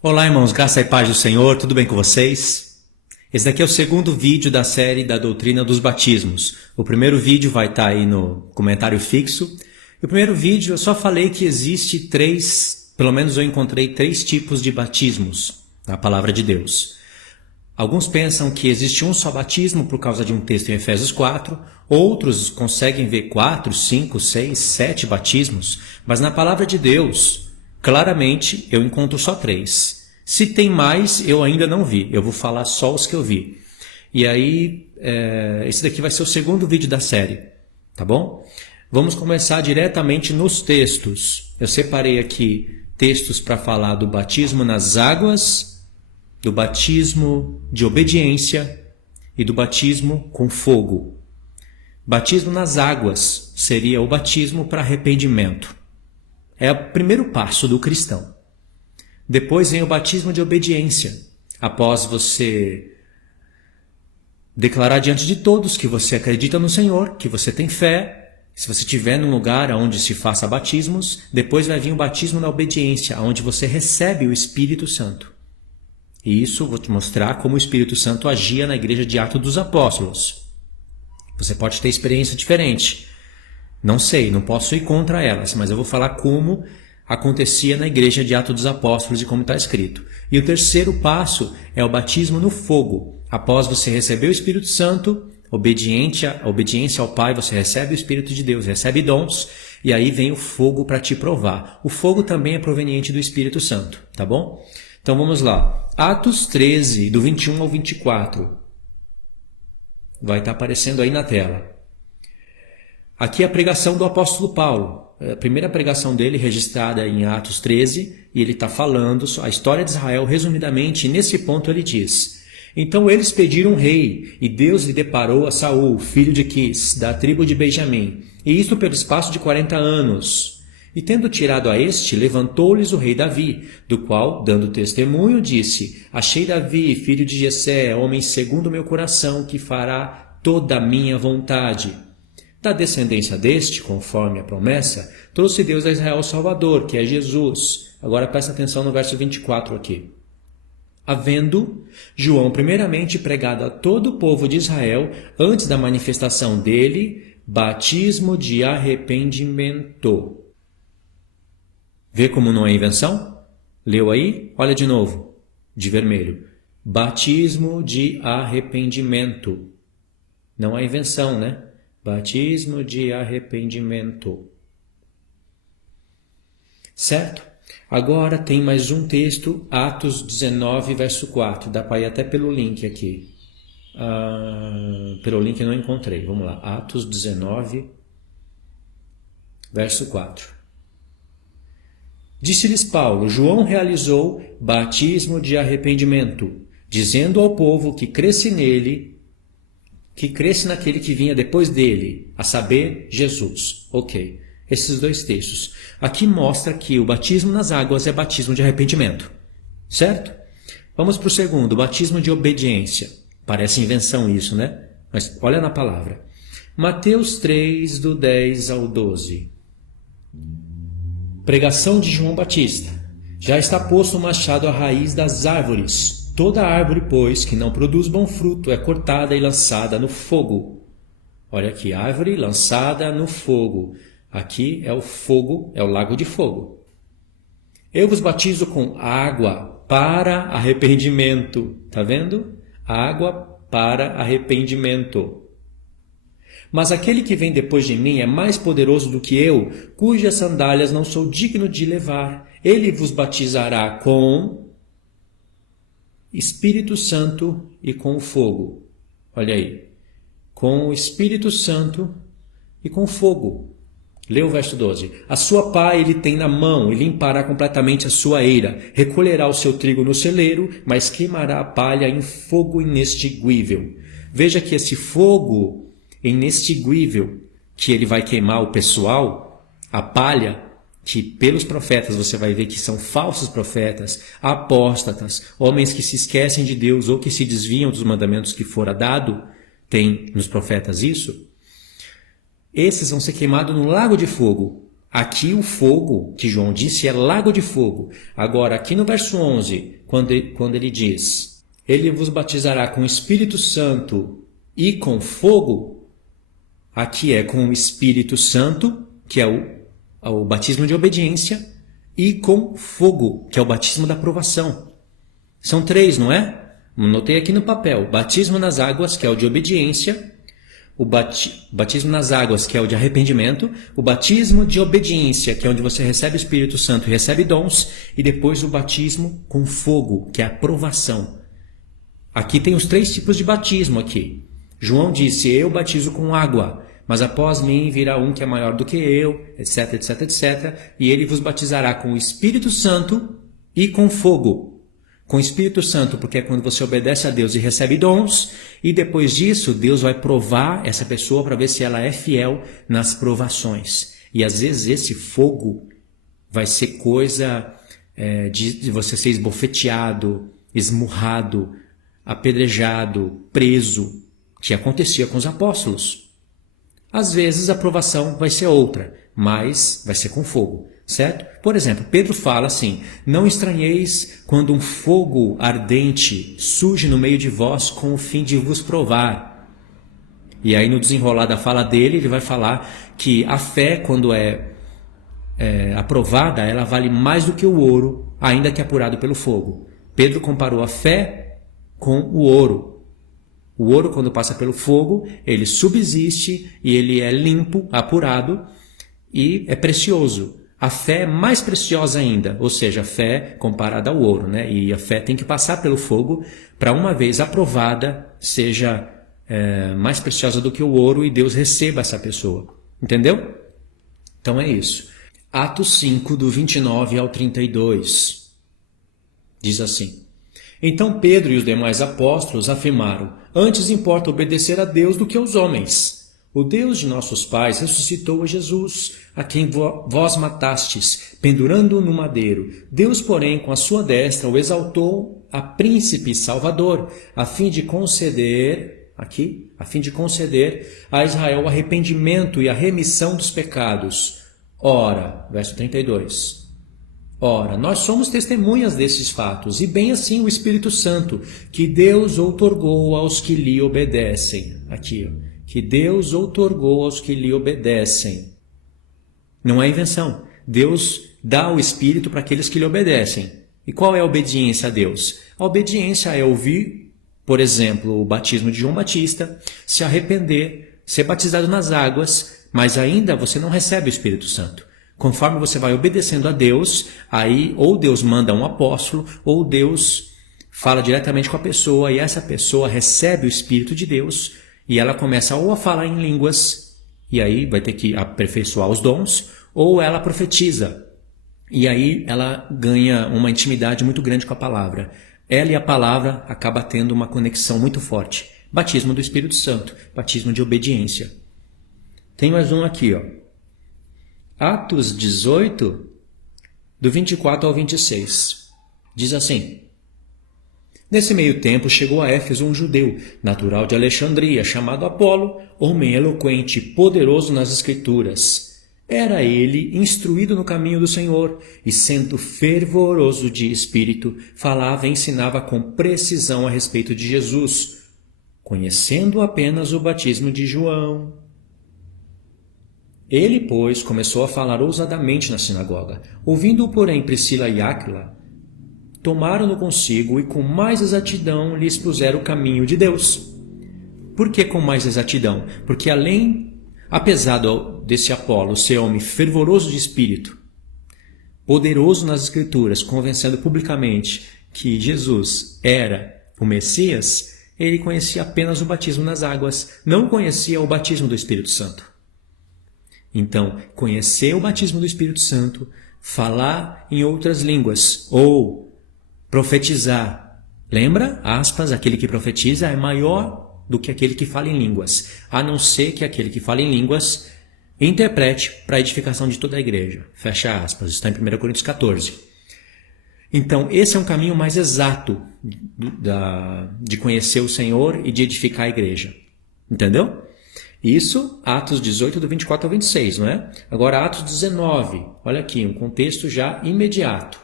Olá, irmãos, graça e paz do Senhor, tudo bem com vocês? Esse daqui é o segundo vídeo da série da doutrina dos batismos. O primeiro vídeo vai estar aí no comentário fixo. E o primeiro vídeo eu só falei que existe pelo menos eu encontrei 3 tipos de batismos na palavra de Deus. Alguns pensam que existe um só batismo por causa de um texto em Efésios 4, outros conseguem ver 4, 5, 6, 7 batismos, mas na palavra de Deus, claramente eu encontro só 3. Se tem mais, eu ainda não vi, eu vou falar só os que eu vi. E aí, esse daqui vai ser o segundo vídeo da série, tá bom? Vamos começar diretamente nos textos. Eu separei aqui textos para falar do batismo nas águas, do batismo de obediência e do batismo com fogo. Batismo nas águas seria o batismo para arrependimento. É o primeiro passo do cristão. Depois vem o batismo de obediência. Após você declarar diante de todos que você acredita no Senhor, que você tem fé, se você estiver num lugar onde se faça batismos, depois vai vir o batismo na obediência, onde você recebe o Espírito Santo. E isso vou te mostrar como o Espírito Santo agia na igreja de Atos dos Apóstolos. Você pode ter experiência diferente. Não sei, não posso ir contra elas, mas eu vou falar como acontecia na igreja de Atos dos Apóstolos e como está escrito. E o terceiro passo é o batismo no fogo. Após você receber o Espírito Santo, obediência ao Pai, você recebe o Espírito de Deus, recebe dons, e aí vem o fogo para te provar. O fogo também é proveniente do Espírito Santo, tá bom? Então vamos lá. Atos 13, do 21 ao 24. Vai estar aparecendo aí na tela. Aqui é a pregação do apóstolo Paulo. A primeira pregação dele registrada em Atos 13, e ele está falando a história de Israel resumidamente, e nesse ponto ele diz: Então eles pediram um rei, e Deus lhe deparou a Saul, filho de Quis, da tribo de Benjamim, e isto pelo espaço de 40 anos. E tendo tirado a este, levantou-lhes o rei Davi, do qual, dando testemunho, disse: Achei Davi, filho de Jessé, homem segundo o meu coração, que fará toda a minha vontade. Da descendência deste, conforme a promessa, trouxe Deus a Israel o Salvador, que é Jesus. Agora presta atenção no verso 24 aqui. Havendo João primeiramente pregado a todo o povo de Israel, antes da manifestação dele, batismo de arrependimento. Vê como não é invenção? Leu aí? Olha de novo, de vermelho. Batismo de arrependimento. Não é invenção, né? Batismo de arrependimento. Certo? Agora tem mais um texto, Atos 19, verso 4. Dá para ir até pelo link aqui. Pelo link eu não encontrei. Vamos lá. Atos 19, verso 4. Disse-lhes Paulo: João realizou batismo de arrependimento, dizendo ao povo que cresce nele, que cresce naquele que vinha depois dele, a saber, Jesus. Ok, esses 2 textos. Aqui mostra que o batismo nas águas é batismo de arrependimento. Certo? Vamos para o segundo, batismo de obediência. Parece invenção isso, né? Mas olha na palavra. Mateus 3, do 10 ao 12. Pregação de João Batista. Já está posto o machado à raiz das árvores. Toda árvore, pois, que não produz bom fruto é cortada e lançada no fogo. Olha aqui, árvore lançada no fogo. Aqui é o fogo, é o lago de fogo. Eu vos batizo com água para arrependimento. Está vendo? Água para arrependimento. Mas aquele que vem depois de mim é mais poderoso do que eu, cujas sandálias não sou digno de levar. Ele vos batizará com Espírito Santo e com fogo. Olha aí. Com o Espírito Santo e com fogo. Lê o verso 12. A sua pá ele tem na mão e limpará completamente a sua eira. Recolherá o seu trigo no celeiro, mas queimará a palha em fogo inextinguível. Veja que esse fogo inextinguível, que ele vai queimar o pessoal, a palha, que pelos profetas você vai ver que são falsos profetas, apóstatas, homens que se esquecem de Deus ou que se desviam dos mandamentos que fora dado, tem nos profetas isso. Esses vão ser queimados no lago de fogo. Aqui o fogo, que João disse, é lago de fogo. Agora, aqui no verso 11, quando ele diz: Ele vos batizará com o Espírito Santo e com fogo, aqui é com o Espírito Santo, que é o batismo de obediência, e com fogo, que é o batismo da aprovação. São 3, não é? Notei aqui no papel: batismo nas águas, que é o de obediência, o batismo nas águas, que é o de arrependimento, o batismo de obediência, que é onde você recebe o Espírito Santo e recebe dons, e depois o batismo com fogo, que é a aprovação. Aqui tem os 3 tipos de batismo aqui. João disse: eu batizo com água, mas após mim virá um que é maior do que eu, etc, etc, etc, e ele vos batizará com o Espírito Santo e com fogo. Com o Espírito Santo, porque é quando você obedece a Deus e recebe dons, e depois disso Deus vai provar essa pessoa para ver se ela é fiel nas provações. E às vezes esse fogo vai ser coisa de você ser esbofeteado, esmurrado, apedrejado, preso, que acontecia com os apóstolos. Às vezes a provação vai ser outra, mas vai ser com fogo. Certo? Por exemplo, Pedro fala assim: não estranheis quando um fogo ardente surge no meio de vós com o fim de vos provar. E aí no desenrolar da fala dele, ele vai falar que a fé, quando é aprovada, ela vale mais do que o ouro, ainda que apurado pelo fogo. Pedro comparou a fé com o ouro. O ouro, quando passa pelo fogo, ele subsiste e ele é limpo, apurado e é precioso. A fé é mais preciosa ainda, ou seja, a fé comparada ao ouro, né? E a fé tem que passar pelo fogo para, uma vez aprovada, seja mais preciosa do que o ouro e Deus receba essa pessoa. Entendeu? Então é isso. Atos 5, do 29 ao 32. Diz assim: Então Pedro e os demais apóstolos afirmaram: Antes importa obedecer a Deus do que aos homens. O Deus de nossos pais ressuscitou a Jesus, a quem vós matastes, pendurando-o no madeiro. Deus, porém, com a sua destra, o exaltou a príncipe salvador, a fim de conceder a Israel o arrependimento e a remissão dos pecados. Ora, verso 32. Ora, nós somos testemunhas desses fatos, e bem assim o Espírito Santo, que Deus outorgou aos que lhe obedecem. Aqui, ó. Que Deus outorgou aos que lhe obedecem. Não é invenção. Deus dá o Espírito para aqueles que lhe obedecem. E qual é a obediência a Deus? A obediência é ouvir, por exemplo, o batismo de João Batista, se arrepender, ser batizado nas águas, mas ainda você não recebe o Espírito Santo. Conforme você vai obedecendo a Deus, aí ou Deus manda um apóstolo, ou Deus fala diretamente com a pessoa, e essa pessoa recebe o Espírito de Deus, e ela começa ou a falar em línguas, e aí vai ter que aperfeiçoar os dons, ou ela profetiza, e aí ela ganha uma intimidade muito grande com a palavra. Ela e a palavra acaba tendo uma conexão muito forte. Batismo do Espírito Santo, batismo de obediência. Tem mais um aqui, ó. Atos 18, do 24 ao 26. Diz assim: Nesse meio tempo chegou a Éfeso um judeu, natural de Alexandria, chamado Apolo, homem eloquente e poderoso nas Escrituras. Era ele instruído no caminho do Senhor, e sendo fervoroso de espírito, falava e ensinava com precisão a respeito de Jesus, conhecendo apenas o batismo de João. Ele, pois, começou a falar ousadamente na sinagoga. Ouvindo-o, porém, Priscila e Áquila, tomaram-no consigo e com mais exatidão lhe expuseram o caminho de Deus. Por que com mais exatidão? Porque apesar desse Apolo ser homem fervoroso de espírito, poderoso nas Escrituras, convencendo publicamente que Jesus era o Messias, ele conhecia apenas o batismo nas águas, não conhecia o batismo do Espírito Santo. Então, conhecer o batismo do Espírito Santo, falar em outras línguas ou profetizar. Lembra? Aspas, aquele que profetiza é maior do que aquele que fala em línguas, a não ser que aquele que fala em línguas interprete para a edificação de toda a igreja. Fecha aspas. Está em 1 Coríntios 14. Então, esse é um caminho mais exato de conhecer o Senhor e de edificar a igreja. Entendeu? Isso, Atos 18, do 24 ao 26, não é? Agora, Atos 19, olha aqui, um contexto já imediato.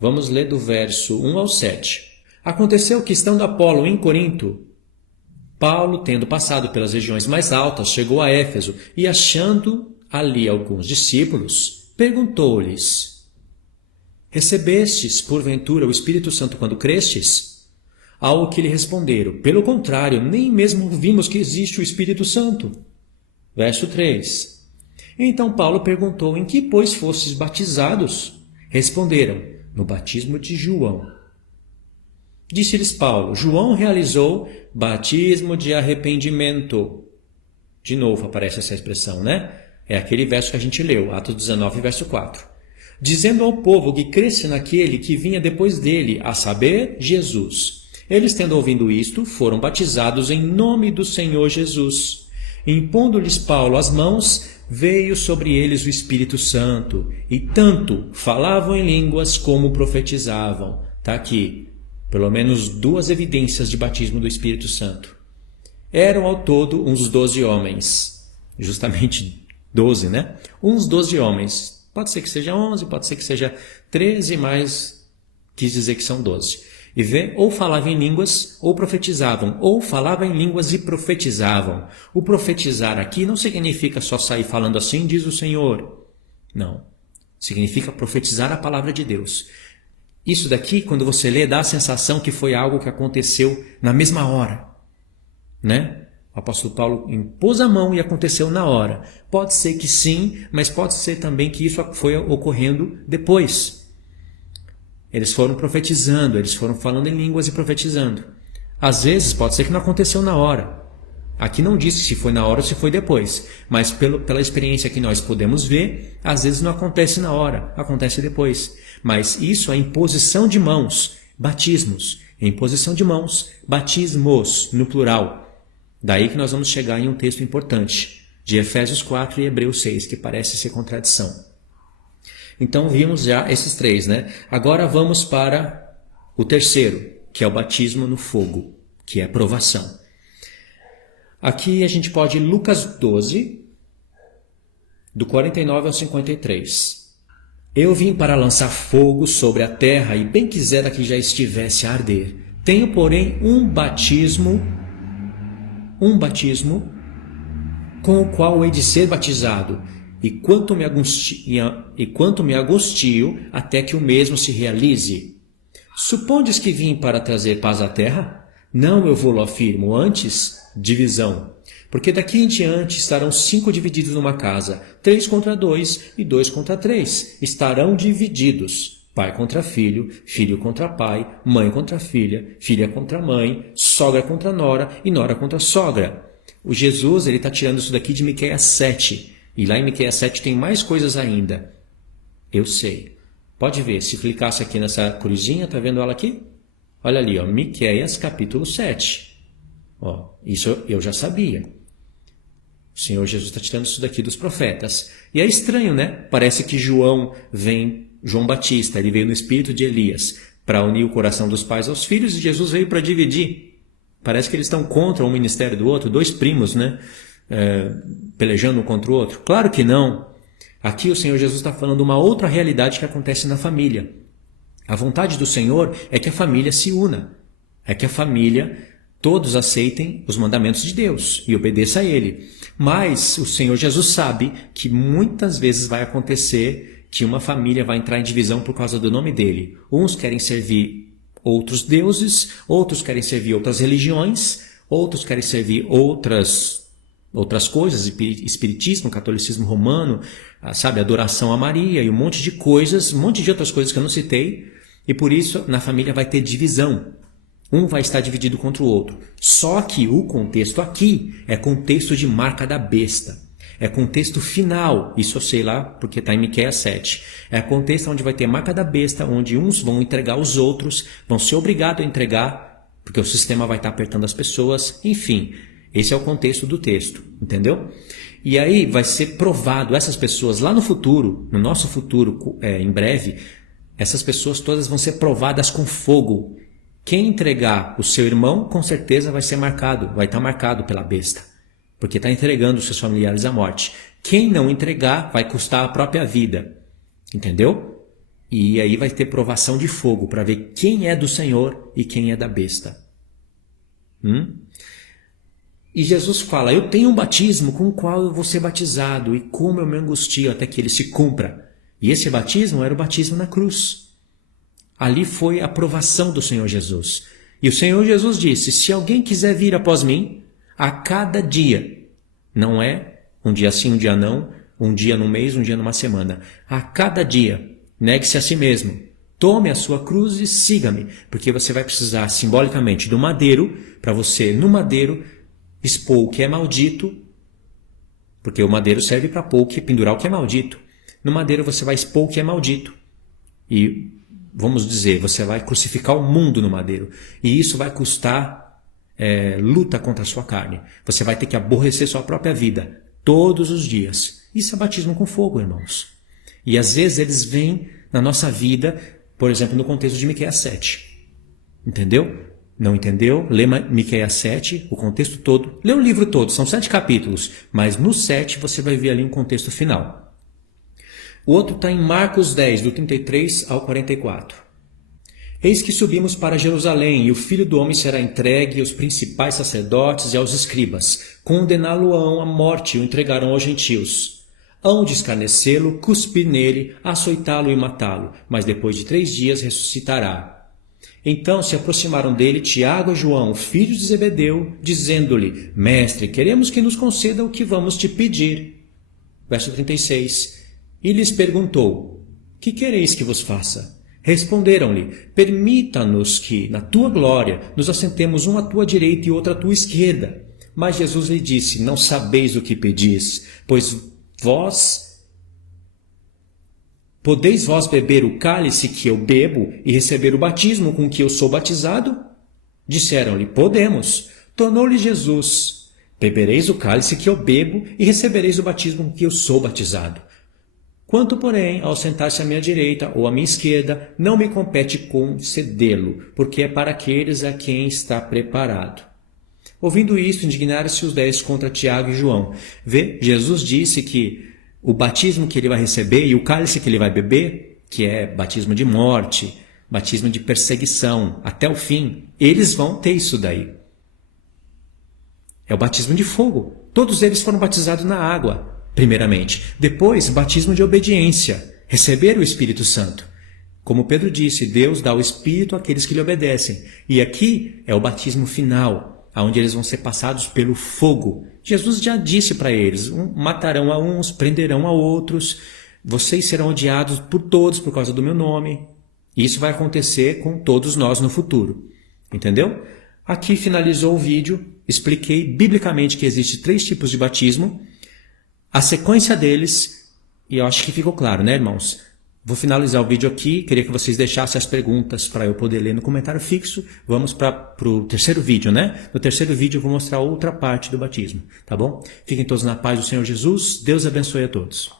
Vamos ler do verso 1 ao 7. Aconteceu que, estando Apolo em Corinto, Paulo, tendo passado pelas regiões mais altas, chegou a Éfeso e, achando ali alguns discípulos, perguntou-lhes: Recebestes, porventura, o Espírito Santo quando crestes? Ao que lhe responderam: Pelo contrário, nem mesmo vimos que existe o Espírito Santo. Verso 3. Então Paulo perguntou: Em que, pois, fostes batizados? Responderam: No batismo de João. Disse-lhes Paulo: João realizou batismo de arrependimento. De novo aparece essa expressão, né? É aquele verso que a gente leu, Atos 19, verso 4. Dizendo ao povo que cresce naquele que vinha depois dele, a saber, Jesus. Eles, tendo ouvido isto, foram batizados em nome do Senhor Jesus. Impondo-lhes Paulo as mãos, veio sobre eles o Espírito Santo, e tanto falavam em línguas como profetizavam. Está aqui. Pelo menos 2 evidências de batismo do Espírito Santo. Eram ao todo uns 12 homens. Justamente 12, né? Uns 12 homens. Pode ser que seja 11, pode ser que seja 13, mas quis dizer que são 12. E vê, ou falavam em línguas, ou profetizavam. Ou falavam em línguas e profetizavam. O profetizar aqui não significa só sair falando assim, diz o Senhor. Não. Significa profetizar a palavra de Deus. Isso daqui, quando você lê, dá a sensação que foi algo que aconteceu na mesma hora, né? O apóstolo Paulo impôs a mão e aconteceu na hora. Pode ser que sim, mas pode ser também que isso foi ocorrendo depois. Eles foram profetizando, eles foram falando em línguas e profetizando. Às vezes pode ser que não aconteceu na hora. Aqui não disse se foi na hora ou se foi depois, mas pela experiência que nós podemos ver, às vezes não acontece na hora, acontece depois. Mas isso é imposição de mãos, batismos. Imposição de mãos, batismos, no plural. Daí que nós vamos chegar em um texto importante, de Efésios 4 e Hebreus 6, que parece ser contradição. Então vimos já esses 3, né? Agora vamos para o terceiro, que é o batismo no fogo, que é a provação. Aqui a gente pode ir Lucas 12, do 49 ao 53. Eu vim para lançar fogo sobre a terra, e bem quisera que já estivesse a arder. Tenho, porém, um batismo com o qual hei de ser batizado, e quanto me angustio até que o mesmo se realize. Supondes que vim para trazer paz à terra? Não, eu vou-lo afirmo, antes divisão. Porque daqui em diante estarão 5 divididos numa casa, 3 contra 2 e 2 contra 3. Estarão divididos, pai contra filho, filho contra pai, mãe contra filha, filha contra mãe, sogra contra nora e nora contra sogra. O Jesus está tirando isso daqui de Miqueias 7. E lá em Miqueias 7 tem mais coisas ainda. Eu sei. Pode ver, se clicasse aqui nessa cruzinha, tá vendo ela aqui? Olha ali, ó, Miqueias capítulo 7. Ó, isso eu já sabia. O Senhor Jesus está tirando isso daqui dos profetas. E é estranho, né? Parece que João Batista, ele veio no espírito de Elias para unir o coração dos pais aos filhos, e Jesus veio para dividir. Parece que eles estão contra um ministério do outro, 2 primos, né? Pelejando um contra o outro. Claro que não. Aqui o Senhor Jesus está falando de uma outra realidade que acontece na família. A vontade do Senhor é que a família se una. É que a família, todos aceitem os mandamentos de Deus e obedeçam a Ele. Mas o Senhor Jesus sabe que muitas vezes vai acontecer que uma família vai entrar em divisão por causa do nome dele. Uns querem servir outros deuses, outros querem servir outras religiões, outros querem servir outras coisas, espiritismo, catolicismo romano, sabe, adoração a Maria e um monte de coisas, um monte de outras coisas que eu não citei, e por isso na família vai ter divisão. Um vai estar dividido contra o outro. Só que o contexto aqui é contexto de marca da besta. É contexto final. Isso eu sei lá porque está em Miqueias 7. É contexto onde vai ter marca da besta, onde uns vão entregar os outros, vão ser obrigados a entregar, porque o sistema vai estar apertando as pessoas. Enfim, esse é o contexto do texto, entendeu? E aí vai ser provado, essas pessoas lá no futuro, no nosso futuro, em breve, essas pessoas todas vão ser provadas com fogo. Quem entregar o seu irmão, com certeza vai ser marcado, vai estar marcado pela besta. porque está entregando os seus familiares à morte. Quem não entregar vai custar a própria vida, entendeu? E aí vai ter provação de fogo para ver quem é do Senhor e quem é da besta. E Jesus fala, eu tenho um batismo com o qual eu vou ser batizado e como eu me angustio até que ele se cumpra. E esse batismo era o batismo na cruz. Ali foi a provação do Senhor Jesus. E o Senhor Jesus disse, se alguém quiser vir após mim, a cada dia, não é um dia sim, um dia não, um dia no mês, um dia numa semana, a cada dia, negue-se a si mesmo, tome a sua cruz e siga-me, porque você vai precisar simbolicamente do madeiro, para você no madeiro expor o que é maldito, porque o madeiro serve para pôr e pendurar o que é maldito. No madeiro você vai expor o que é maldito. E, vamos dizer, você vai crucificar o mundo no madeiro. E isso vai custar luta contra a sua carne. Você vai ter que aborrecer sua própria vida todos os dias. Isso é batismo com fogo, irmãos. E às vezes eles vêm na nossa vida, por exemplo, no contexto de Miqueias 7. Entendeu? Não entendeu? Lê Miqueias 7, o contexto todo. Lê o livro todo, são 7 capítulos. Mas no 7 você vai ver ali um contexto final. O outro está em Marcos 10, do 33 ao 44. Eis que subimos para Jerusalém, e o Filho do Homem será entregue aos principais sacerdotes e aos escribas. Condená-lo-ão à morte e o entregarão aos gentios. Hão de escarnecê-lo, cuspir nele, açoitá-lo e matá-lo, mas depois de 3 dias ressuscitará. Então se aproximaram dele Tiago e João, filhos de Zebedeu, dizendo-lhe, Mestre, queremos que nos conceda o que vamos te pedir. Verso 36. E lhes perguntou, que quereis que vos faça? Responderam-lhe, permita-nos que, na tua glória, nos assentemos um à tua direita e outro à tua esquerda. Mas Jesus lhe disse, não sabeis o que pedis, pois podeis vós beber o cálice que eu bebo e receber o batismo com que eu sou batizado? Disseram-lhe, podemos. Tornou-lhe Jesus, bebereis o cálice que eu bebo e recebereis o batismo com que eu sou batizado. Quanto, porém, ao sentar-se à minha direita ou à minha esquerda, não me compete concedê-lo, porque é para aqueles a quem está preparado. Ouvindo isto, indignaram-se os 10 contra Tiago e João. Vê, Jesus disse que o batismo que ele vai receber e o cálice que ele vai beber, que é batismo de morte, batismo de perseguição, até o fim, eles vão ter isso daí. É o batismo de fogo. Todos eles foram batizados na água. Primeiramente. Depois, batismo de obediência, receber o Espírito Santo. Como Pedro disse, Deus dá o Espírito àqueles que lhe obedecem. E aqui é o batismo final, onde eles vão ser passados pelo fogo. Jesus já disse para eles, matarão a uns, prenderão a outros, vocês serão odiados por todos por causa do meu nome. E isso vai acontecer com todos nós no futuro. Entendeu? Aqui finalizou o vídeo, expliquei biblicamente que existe 3 tipos de batismo, a sequência deles, e eu acho que ficou claro, né, irmãos? Vou finalizar o vídeo aqui, queria que vocês deixassem as perguntas para eu poder ler no comentário fixo. Vamos para o terceiro vídeo, né? No terceiro vídeo eu vou mostrar outra parte do batismo, tá bom? Fiquem todos na paz do Senhor Jesus, Deus abençoe a todos.